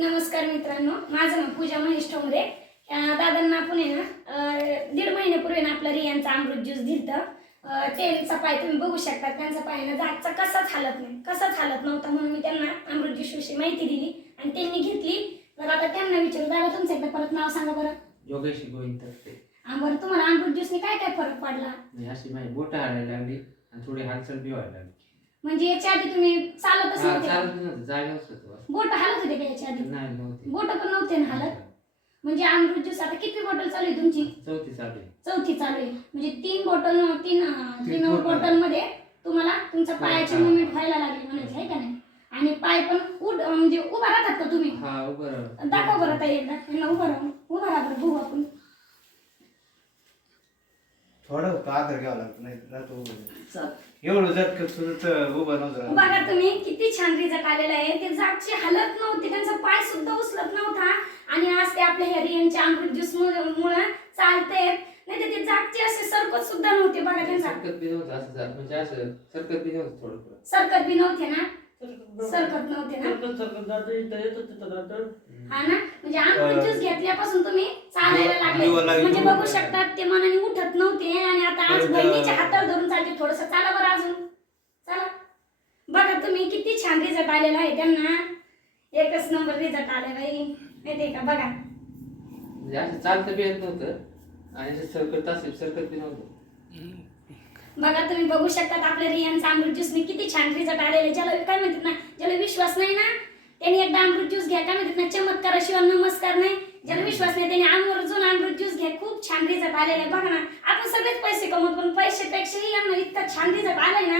नमस्कार मित्रांनो, माझं नाव पूजा महेश ठोंबरे. दादांना आपण आहे ना 1.5 महिन्यापूर्वी ना आपला रियांचा अमृत ज्यूस दिलतं. त्यांचा पाय तुम्ही बघू शकता. त्यांचा पाय ना जागचा कसाच हालत नव्हता, म्हणून मी त्यांना अमृत ज्यूस विषयी माहिती दिली आणि त्यांनी घेतली. तर आता त्यांना विचारू, दादा तुमचं एकदा परत नाव सांगा बरं. योगेश गोविंद तर्फे. बरं, तुम्हाला अमृत ज्यूसने काय काय फरक पडला? अशी माझी बोटं हालायला लागली आणि थोडी हालचाल बी व्हायला लागली. म्हणजे याच्या आधी तुम्ही चालतच नव्हते? चालत नव्हतं, जागेवरच होतो. बोट हालत होते का याच्या आधी? नाही नव्हती. बोट पण नव्हते ना हालत. म्हणजे अमृत ज्यूस आता किती बॉटल चालू आहे तुमची? चौथी चालू आहे. चौथी चालू आहे. म्हणजे 3 बॉटल मध्ये तुम्हाला तुमच्या पायाची मुवमेंट व्हायला लागली म्हणायची आहे का नाही? आणि पाय पण म्हणजे उभा राहतात का तुम्ही? हा, उभं राहा. दाखव बरं ताई एकदा. उभा राहा बरं, बघू आपण. थोडं आधार घ्यावं लागतं, नाही राहतो एवढं जर तुझं उभं नव्हतं. बघा तुम्ही किती छान रिझल्ट आलेला आहे. ते जागची हालत नव्हती, त्यांचा पाय सुद्धा उचलत नव्हता आणि आज ते आपल्या ह्या रियांच्या अमृत ज्यूस मुळे चालते. नाही तर ते जागचे असे सरकत सुद्धा नव्हते. बघा त्यांचा सरकत बी नव्हतं, असं म्हणजे असं सरकत बी नव्हतं. थोडं सरकत बी नव्हते ना. हा ना. म्हणजे अमृत ज्यूस घेतल्यापासून तुम्ही चालायला लागले. म्हणजे बघू शकतात ते मनाने उठत नव्हते आणि आता आज बहिणीच्या हातावर धरून चालते. थोडस चाला बरं, अजून चला. बघा तुम्ही किती छान रिझल्ट आलेला आहे त्यांना. एकच नंबर रिझल्ट आला बाई, माहितीये का? बघा म्हणजे असं चालतं बी येत नव्हतं आणि सरकत बी नव्हतं. बघा तुम्ही बघू शकतात आपल्या रियांचा अमृत ज्यूसने किती छान रिझल्ट आलेले. ज्याला काय म्हणतात ना, ज्याला विश्वास नाही ना त्यांनी एकदा अमृत ज्यूस घ्या. काय म्हणतात ना, चमत्काराशिवाय नमस्कार नाही. ज्याला विश्वास नाही त्यांनी आवर्जून अमृत ज्यूस घ्या. खूप छान रिझल्ट आलेले. बघा ना, आपण सगळेच पैसे कमवतो पण पैशापेक्षाही यांना इतका छान रिझल्ट आलाय ना,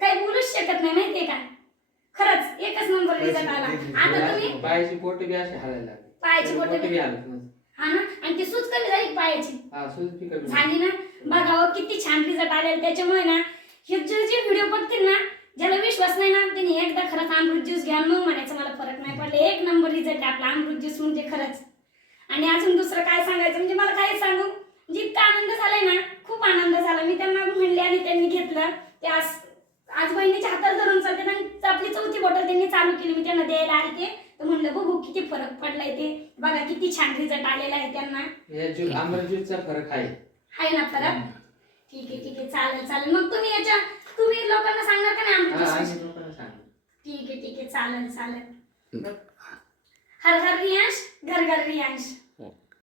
काही बोलूच शकत नाही, माहितीये का? खरंच एकच नंबर रिझल्ट आला. आता तुम्ही पायाची बोट बी अशी हालायला लागली. पायाची बोट बी हालत नव्हती. हा ना. आणि ती सूज कमी झाली पायाची. हा, सूज बी कमी झाली ना. बघा हो, किती छान रिझल्ट आलेला. त्याच्यामुळे ना हे जे व्हिडिओ बघतील ना, ज्याला विश्वास नाही ना त्यांनी एकदा खरंच अमृत ज्यूस घ्या. मग म्हणायचं मला फरक नाही पडले. एक नंबर रिझल्ट आपला अमृत ज्यूस म्हणजे खरंच. आणि अजून दुसरं काय सांगायचं म्हणजे मला काय सांगू, म्हणजे इतका आनंद झालाय ना, खूप आनंद झाला. मी त्यांना म्हणले आणि त्यांनी घेतलं. ते आज बहिणीच्या हातात धरून चालते आणि आपली 4थी बॉटल त्यांनी चालू केली. मी त्यांना द्यायला आले ते, तर म्हणलं बघू किती फरक पडलाय ते. बघा किती छान रिझल्ट आलेला आहे त्यांना. या अमृत ज्यूसचा फरक आहे ना फरक. ठीक आहे चालेल. मग तुम्ही लोकांना सांगणार का नाही अमृत ज्यूस? ठीक आहे चालेल. हर घर रियांश, घर घर रियांश.